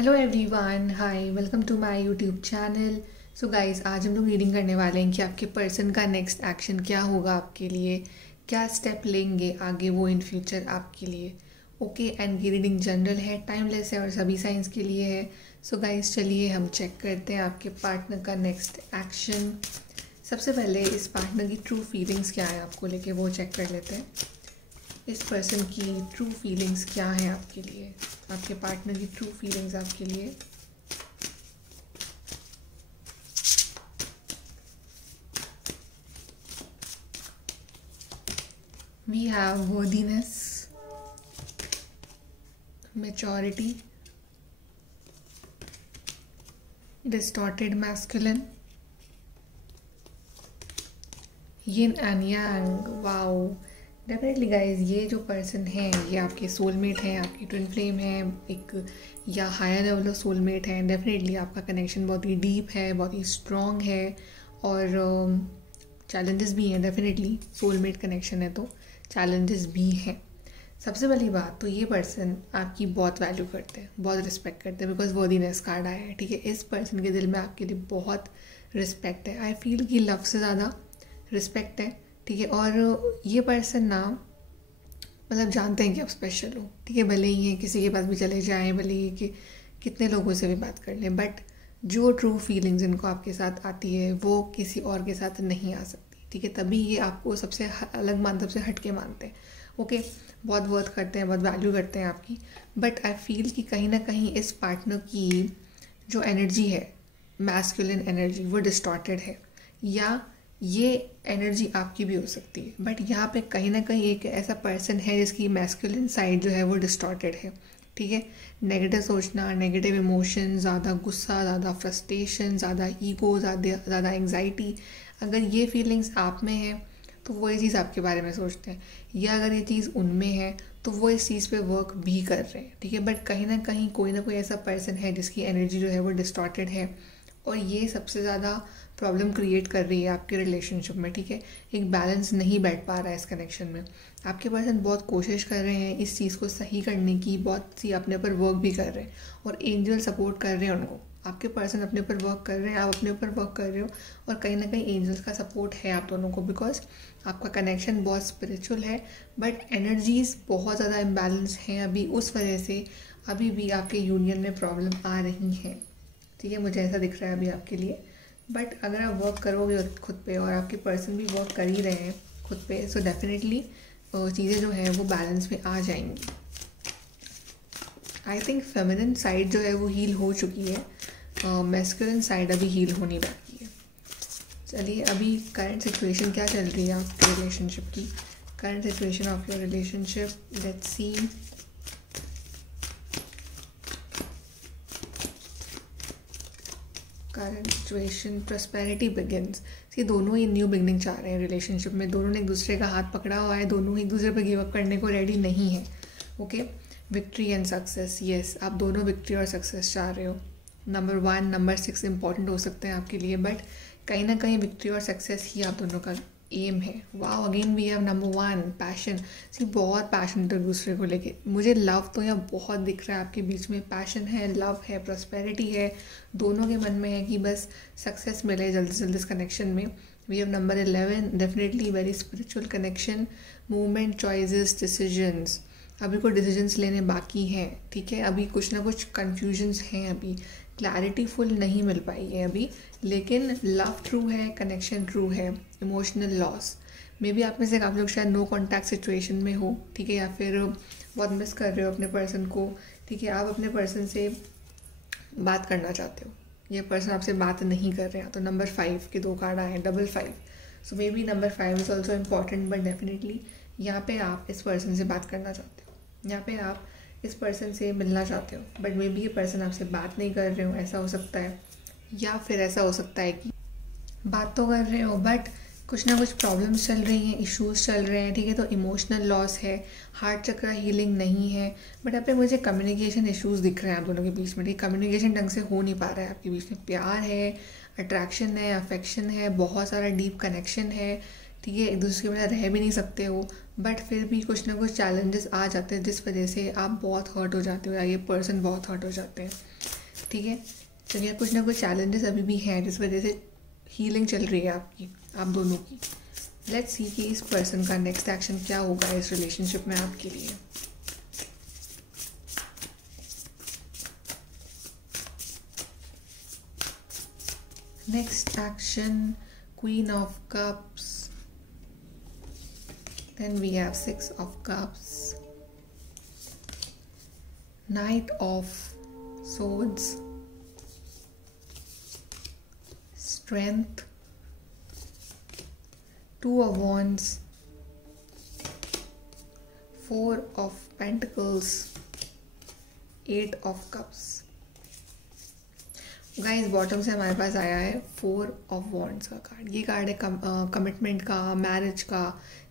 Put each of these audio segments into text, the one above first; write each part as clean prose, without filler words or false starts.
Hello everyone, hi, welcome to my YouTube channel. So guys, आज हम लोग reading करने वाले हैं कि आपके पर्सन का नेक्स्ट एक्शन क्या होगा आपके लिए, क्या स्टेप लेंगे आगे वो इन फ्यूचर आपके लिए। ओके, एंड ये रीडिंग जनरल है, टाइमलेस है और सभी साइंस के लिए है। सो गाइस, चलिए हम चेक करते हैं आपके पार्टनर का नेक्स्ट एक्शन। सबसे पहले इस पार्टनर की ट्रू फीलिंग्स क्या है आपको लेके, वो चेक कर लेते हैं। इस पर्सन की ट्रू फीलिंग्स क्या है आपके लिए, आपके पार्टनर की ट्रू फीलिंग्स आपके लिए। We have worthiness, maturity, distorted masculine, yin and yang. Wow, definitely guys, ये जो पर्सन है ये आपके सोलमेट हैं, आपकी ट्विन फ्लेम है, एक या हायर लेवल ऑफ सोलमेट है। डेफिनेटली आपका कनेक्शन बहुत ही डीप है, बहुत ही स्ट्रॉन्ग है और चैलेंजेस भी हैं। डेफिनेटली सोलमेट कनेक्शन है तो चैलेंजेस भी हैं। सबसे पहली बात तो ये पर्सन आपकी बहुत वैल्यू करते हैं, बहुत रिस्पेक्ट करते हैं, बिकॉज वर्दीनेस कार्ड आया है। ठीक है, इस पर्सन के दिल में आपके लिए बहुत रिस्पेक्ट है। आई फील कि लव से ज़्यादा रिस्पेक्ट है। ठीक है, और ये पर्सन ना मतलब जानते हैं कि आप स्पेशल हो। ठीक है, भले ही है किसी के पास भी चले जाएं, भले ही कि कितने लोगों से भी बात कर लें, बट जो ट्रू फीलिंग्स इनको आपके साथ आती है वो किसी और के साथ नहीं आ सकती। ठीक है, तभी ये आपको सबसे अलग मान, सबसे हट के मानते हैं। ओके, बहुत वर्थ करते हैं, बहुत वैल्यू करते हैं आपकी। बट आई फील कि कहीं ना कहीं इस पार्टनर की जो एनर्जी है, मैस्कुलिन एनर्जी, वो डिस्टॉर्टेड है, या ये एनर्जी आपकी भी हो सकती है। बट यहाँ पे कहीं ना कहीं एक ऐसा पर्सन है जिसकी मैस्कुलिन साइड जो है वो डिस्टॉर्टेड है। ठीक है, नेगेटिव सोचना, नेगेटिव इमोशन, ज़्यादा गुस्सा, ज़्यादा फ्रस्ट्रेशन, ज़्यादा ईगो, ज़्यादा एंग्जाइटी, अगर ये फीलिंग्स आप में है तो वो ये चीज़ आपके बारे में सोचते हैं, या अगर ये चीज़ उनमें है तो वो इस चीज़ पे वर्क भी कर रहे हैं। ठीक है, बट कहीं ना कहीं कोई ना कोई ऐसा पर्सन है जिसकी एनर्जी जो है वो डिस्टॉर्टेड है और ये सबसे ज़्यादा प्रॉब्लम क्रिएट कर रही है आपके रिलेशनशिप में। ठीक है, एक बैलेंस नहीं बैठ पा रहा है इस कनेक्शन में। आपके पर्सन बहुत कोशिश कर रहे हैं इस चीज़ को सही करने की, बहुत सी अपने ऊपर वर्क भी कर रहे हैं और एंजल सपोर्ट कर रहे हैं उनको। आपके पर्सन अपने ऊपर वर्क कर रहे हैं, आप अपने ऊपर वर्क कर रहे हो, और कहीं ना कहीं एंजल्स का सपोर्ट है आप दोनों को, बिकॉज आपका कनेक्शन बहुत स्पिरिचुअल है। बट एनर्जीज बहुत ज़्यादा इम्बैलेंस हैं अभी, उस वजह से अभी भी आपके यूनियन में प्रॉब्लम आ रही हैं। ठीक है, मुझे ऐसा दिख रहा है अभी आपके लिए। बट अगर आप वर्क करोगे खुद पे, और आपके पर्सन भी वर्क कर ही रहे हैं खुद पे, सो डेफिनेटली चीज़ें जो है वो बैलेंस में आ जाएंगी। आई थिंक फेमिनिन साइड जो है वो हील हो चुकी है, मैस्कुलिन साइड अभी हील होनी बाकी है। चलिए, अभी करंट सिचुएशन क्या चल रही है आपके रिलेशनशिप की, current situation of your relationship, let's see. Current situation, prosperity begins. See, दोनों ही न्यू बिगनिंग चाह रहे हैं रिलेशनशिप में, दोनों ने एक दूसरे का हाथ पकड़ा हुआ है, दोनों ही एक दूसरे पर गिव अप करने को रेडी नहीं है। Okay, victory and success, yes, आप दोनों विक्ट्री और सक्सेस चाह रहे हो। नंबर 1, नंबर 6 इंपॉर्टेंट हो सकते हैं आपके लिए, बट कहीं ना कहीं विक्ट्री और सक्सेस ही आप दोनों का एम है। वाह, again we have number 1, passion. See, बहुत पैशन एक दूसरे को लेके, मुझे लव तो यहाँ बहुत दिख रहा है आपके बीच में। पैशन है, लव है, प्रॉस्पेरिटी है, दोनों के मन में है कि बस सक्सेस मिले जल्दी से जल्दी इस कनेक्शन में। We have number 11, definitely very spiritual connection, movement, choices, decisions. अभी कोई डिसीजंस लेने बाकी हैं। ठीक है, अभी कुछ ना कुछ कन्फ्यूजन्स हैं, अभी क्लैरिटी फुल नहीं मिल पाई है अभी, लेकिन लव ट्रू है, कनेक्शन ट्रू है। इमोशनल लॉस, मे बी आप में से काफ़ी लोग शायद नो कॉन्टैक्ट सिचुएशन में हो। ठीक है, या फिर बहुत मिस कर रहे हो अपने पर्सन को। ठीक है, आप अपने पर्सन से बात करना चाहते हो, ये पर्सन आपसे बात नहीं कर रहे हैं। तो नंबर 5 के 2 कार्ड आए हैं, double 5। So may be number 5 is also important, but definitely यहाँ पे आप इस पर्सन से बात करना चाहते हो, यहाँ पे आप इस पर्सन से मिलना चाहते हो, बट मे बी ये पर्सन आपसे बात नहीं कर रहे हो, ऐसा हो सकता है। या फिर ऐसा हो सकता है कि बात तो कर रहे हो बट कुछ ना कुछ प्रॉब्लम्स चल रही हैं, इश्यूज चल रहे हैं। ठीक है, तो इमोशनल लॉस है, हार्ट चक्र हीलिंग नहीं है, बट यहाँ पे मुझे कम्युनिकेशन इश्यूज दिख रहे हैं आप दोनों के बीच में। ठीक, कम्युनिकेशन ढंग से हो नहीं पा रहा है आपके बीच में। प्यार है, अट्रैक्शन है, अफेक्शन है, बहुत सारा डीप कनेक्शन है, ठीक है, एक दूसरे के बिना रह भी नहीं सकते हो, बट फिर भी कुछ ना कुछ चैलेंजेस आ जाते हैं जिस वजह से आप बहुत हर्ट हो जाते हो या ये पर्सन बहुत हर्ट हो जाते हैं। ठीक है, चलिए कुछ ना कुछ चैलेंजेस अभी भी हैं जिस वजह से हीलिंग चल रही है आपकी, आप दोनों की। लेट्स सी कि इस पर्सन का नेक्स्ट एक्शन क्या होगा इस रिलेशनशिप में आपके लिए। Next action, queen of cups, then we have six of cups, knight of swords, strength, two of wands, four of pentacles, eight of cups। Guys bottom से हमारे पास आया है 4 ऑफ वॉन्ड्स का कार्ड। ये कार्ड है कमिटमेंट का, marriage का,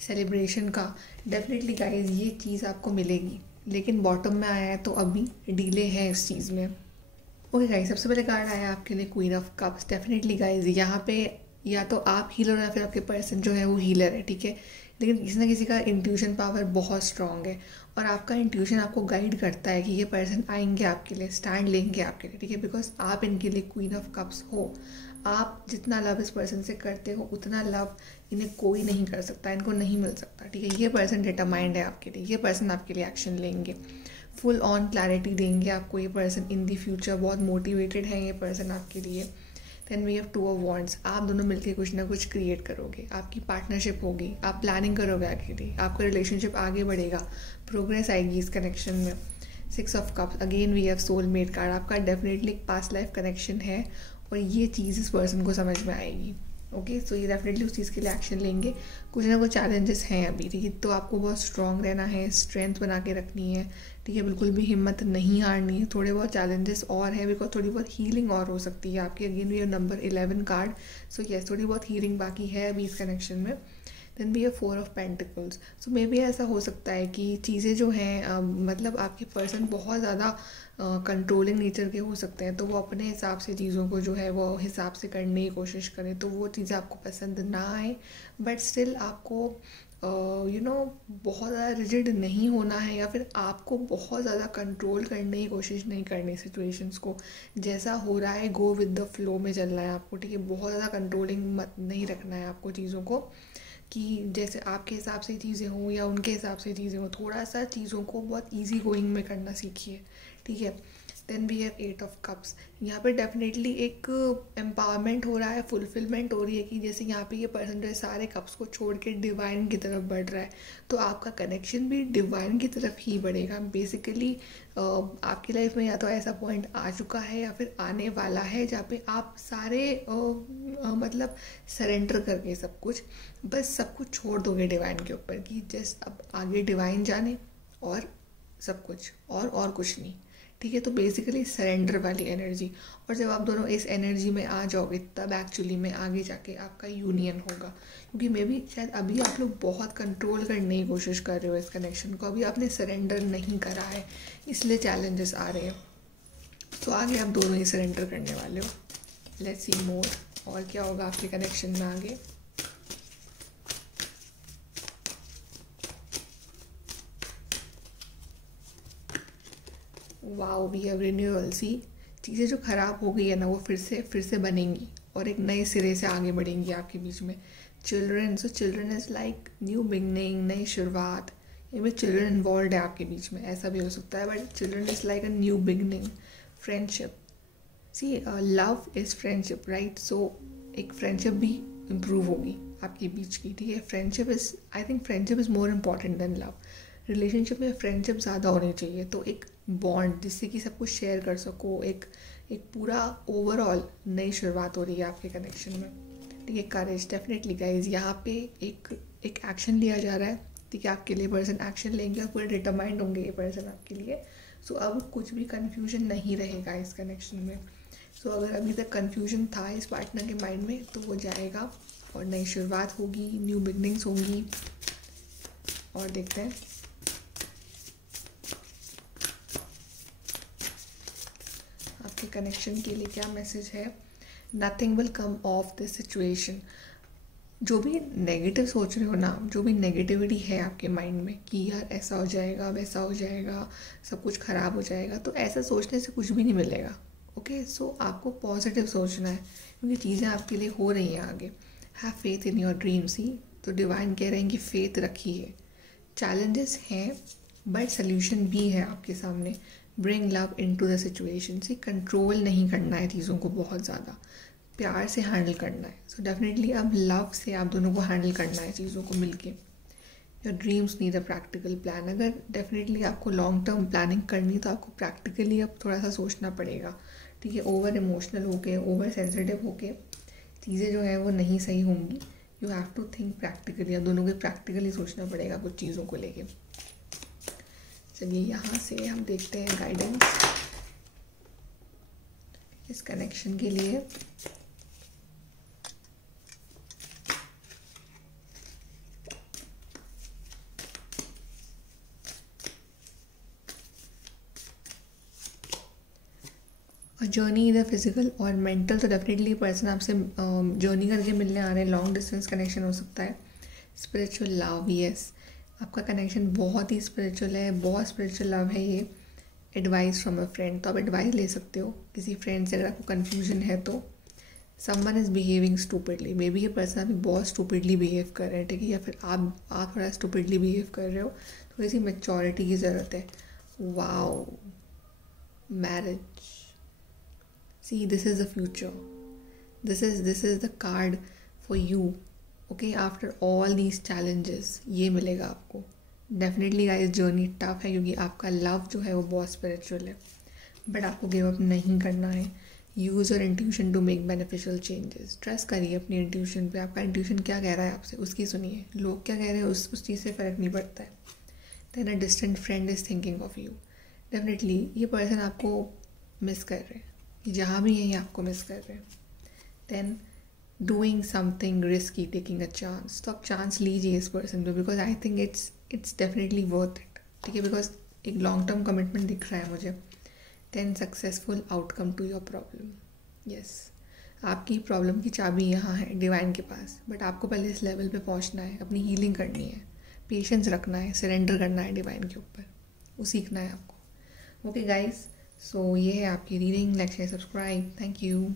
celebration का। डेफिनेटली गाइस ये चीज़ आपको मिलेगी, लेकिन बॉटम में आया है तो अभी डिले है इस चीज़ में। ओके गाइस, सबसे पहले कार्ड आया आपके लिए queen of cups. Definitely guys यहाँ पे या तो आप हीलर हो या फिर आपके पर्सन जो है वो हीलर है, ठीक है, लेकिन किसी ना किसी का इंट्यूशन पावर बहुत स्ट्रांग है और आपका इंट्यूशन आपको गाइड करता है कि ये पर्सन आएंगे आपके लिए, स्टैंड लेंगे आपके लिए, ठीक है, बिकॉज आप इनके लिए क्वीन ऑफ कप्स हो। आप जितना लव इस पर्सन से करते हो उतना लव इन्हें कोई नहीं कर सकता, इनको नहीं मिल सकता, ठीक है। ये पर्सन डिटरमाइंड है आपके लिए, ये पर्सन आपके लिए एक्शन लेंगे, फुल ऑन क्लैरिटी देंगे आपको। ये पर्सन इन दी फ्यूचर बहुत मोटिवेटेड है ये पर्सन आपके लिए। Then we have 2 of wands. आप दोनों मिलकर कुछ ना कुछ क्रिएट करोगे, आपकी पार्टनरशिप होगी, आप प्लानिंग करोगे आगे लिए, आपका रिलेशनशिप आगे बढ़ेगा, प्रोग्रेस आएगी इस कनेक्शन में। 6 of cups, again we have soulmate card. आपका डेफिनेटली एक पास्ट लाइफ कनेक्शन है और ये चीज़ इस पर्सन को समझ में आएगी। ओके, सो ये डेफिनेटली उस चीज़ के लिए एक्शन लेंगे। कुछ ना कुछ चैलेंजेस हैं अभी, ठीक है, तो आपको बहुत स्ट्रॉन्ग रहना है, स्ट्रेंथ बना के रखनी है, ठीक है, बिल्कुल भी हिम्मत नहीं हारनी है। थोड़े बहुत चैलेंजेस और है बिकॉज थोड़ी बहुत हीलिंग और हो सकती है आपकी। Again we have number 11 card, so yes थोड़ी बहुत हीलिंग बाकी है अभी इस कनेक्शन में। देन भी है 4 of pentacles. So may be ऐसा हो सकता है कि चीज़ें जो हैं मतलब आपके पर्सन बहुत ज़्यादा कंट्रोलिंग नेचर के हो सकते हैं, तो वो अपने हिसाब से चीज़ों को जो है वो हिसाब से करने की कोशिश करें, तो वो चीज़ें आपको पसंद ना आए। बट स्टिल आपको बहुत ज़्यादा रिजिड नहीं होना है या फिर आपको बहुत ज़्यादा कंट्रोल करने की कोशिश नहीं करनी सिचुएशंस को। जैसा हो रहा है गो विद द फ्लो में चलना है आपको, ठीक है, बहुत ज़्यादा कंट्रोलिंग मत नहीं रखना है आपको चीज़ों को, कि जैसे आपके हिसाब से चीज़ें हों या उनके हिसाब से चीज़ें हों। थोड़ा सा चीज़ों को बहुत ईजी गोइंग में करना सीखिए, ठीक है। Then we have 8 of cups. यहाँ पे डेफिनेटली एक एम्पावरमेंट हो रहा है, फुलफिलमेंट हो रही है कि जैसे यहाँ पे ये पर्सन जो है सारे कप्स को छोड़ के डिवाइन की तरफ बढ़ रहा है, तो आपका कनेक्शन भी डिवाइन की तरफ ही बढ़ेगा। बेसिकली आपकी लाइफ में या तो ऐसा पॉइंट आ चुका है या फिर आने वाला है जहाँ पे आप सारे मतलब सरेंडर करके सब कुछ, बस सब कुछ छोड़ दोगे डिवाइन के ऊपर कि जस्ट अब आगे डिवाइन जाने और सब कुछ और कुछ नहीं, ठीक है। तो बेसिकली सरेंडर वाली एनर्जी, और जब आप दोनों इस एनर्जी में आ जाओगे तब एक्चुअली में आगे जाके आपका यूनियन होगा। क्योंकि मे बी शायद अभी आप लोग बहुत कंट्रोल करने की कोशिश कर रहे हो इस कनेक्शन को, अभी आपने सरेंडर नहीं करा है, इसलिए चैलेंजेस आ रहे हैं। तो आगे आप दोनों ही सरेंडर करने वाले हो। लेट्स सी मोर, और क्या होगा आपके कनेक्शन में आगे। Wow, we have renewal. See, चीज़ें जो ख़राब हो गई है ना वो फिर से बनेंगी और एक नए सिरे से आगे बढ़ेंगी आपके बीच में। Children, so children is like new beginning, नई शुरुआत। इनमें चिल्ड्रन इन्वॉल्व है आपके बीच में, ऐसा भी हो सकता है, but children is like a new beginning. Friendship, see love is friendship, right. So एक फ्रेंडशिप भी इम्प्रूव होगी आपके बीच की, ठीक है। Friendship is, I think friendship is more important than love. Relationship में फ्रेंडशिप ज़्यादा होनी चाहिए, तो एक बॉन्ड जिससे कि सब कुछ शेयर कर सको, एक पूरा ओवरऑल नई शुरुआत हो रही है आपके कनेक्शन में, ठीक है। करेज, डेफिनेटली गाइज यहाँ पे एक एक्शन लिया जा रहा है, ठीक है। आपके लिए पर्सन एक्शन लेंगे और पूरे डिटरमाइंड होंगे ये पर्सन आपके लिए। सो अब कुछ भी कन्फ्यूजन नहीं रहेगा इस कनेक्शन में। सो अगर अभी तक कन्फ्यूजन था इस पार्टनर के माइंड में तो वो जाएगा और नई शुरुआत होगी, न्यू बिगनिंग्स होंगी। और देखते हैं आपके कनेक्शन के लिए क्या मैसेज है। Nothing will come of this situation. जो भी नेगेटिव सोच रहे हो ना, जो भी नेगेटिविटी है आपके माइंड में कि यार ऐसा हो जाएगा, वैसा हो जाएगा, सब कुछ ख़राब हो जाएगा, तो ऐसा सोचने से कुछ भी नहीं मिलेगा। ओके, सो आपको पॉजिटिव सोचना है, क्योंकि चीज़ें आपके लिए हो रही हैं आगे। Have faith in your dreams ही तो डिवाइन कह रहे हैं कि फेथ रखिए। चैलेंजेस हैं बट सोल्यूशन भी है आपके सामने। Bring love into the situation. से कंट्रोल नहीं करना है चीज़ों को, बहुत ज़्यादा प्यार से हैंडल करना है। सो डेफिनेटली अब लव से आप दोनों को हैंडल करना है चीज़ों को मिलके। Your dreams need a practical plan. अगर डेफिनेटली आपको लॉन्ग टर्म प्लानिंग करनी तो आपको प्रैक्टिकली अब थोड़ा सा सोचना पड़ेगा, ठीक है। ओवर इमोशनल होके, ओवर सेंसिटिव होके चीज़ें जो है वो नहीं सही होंगी। You have to think practically. अब दोनों को प्रैक्टिकली सोचना पड़ेगा कुछ चीज़ों को लेके। चलिए यहाँ से हम देखते हैं गाइडेंस इस कनेक्शन के लिए। जर्नी इधर फिजिकल और मेंटल, तो डेफिनेटली पर्सन आपसे जर्नी करके मिलने आ रहे हैं। लॉन्ग डिस्टेंस कनेक्शन हो सकता है। स्पिरिचुअल लव, यस, आपका कनेक्शन बहुत ही स्पिरिचुअल है, बहुत स्पिरिचुअल लव है ये। एडवाइस फ्रॉम अ फ्रेंड, तो आप एडवाइस ले सकते हो किसी फ्रेंड से अगर आपको कन्फ्यूजन है तो। Someone is behaving stupidly, may be ये पर्सन अभी बहुत स्टूपिडली बिहेव कर रहे हैं, ठीक है, या फिर आप थोड़ा स्टूपिडली बिहेव कर रहे हो। थोड़ी सी मेच्योरिटी की ज़रूरत है। Wow, marriage, see this is the future, this is the card for you, okay, after all these challenges ये मिलेगा आपको। डेफिनेटली गाइस जर्नी टफ है क्योंकि आपका लव जो है वो बहुत स्पिरिचुअल है, बट आपको गिव अप नहीं करना है। Use your intuition to make beneficial changes. Trust करिए अपनी इंट्यूशन पे। आपका इंट्यूशन क्या कह रहा है आपसे, उसकी सुनिए। लोग क्या कह रहे हैं उस चीज़ से फ़र्क नहीं पड़ता है। Then a distant friend is thinking of you. Definitely ये पर्सन आपको मिस कर रहे हैं, जहाँ भी है ये आपको मिस कर रहे हैं। Then doing something risky, taking a chance, तो आप चांस लीजिए इस पर्सन पे, because I think it's definitely worth it, ठीक है, बिकॉज एक लॉन्ग टर्म कमिटमेंट दिख रहा है मुझे। Then successful outcome to your problem, yes, आपकी प्रॉब्लम की चाबी यहाँ है डिवाइन के पास, बट आपको पहले इस लेवल पे पहुँचना है, अपनी हीलिंग करनी है, पेशेंस रखना है, सरेंडर करना है डिवाइन के ऊपर, वो सीखना है आपको। ओके गाइस, सो ये है आपकी reading. Like share subscribe, thank you.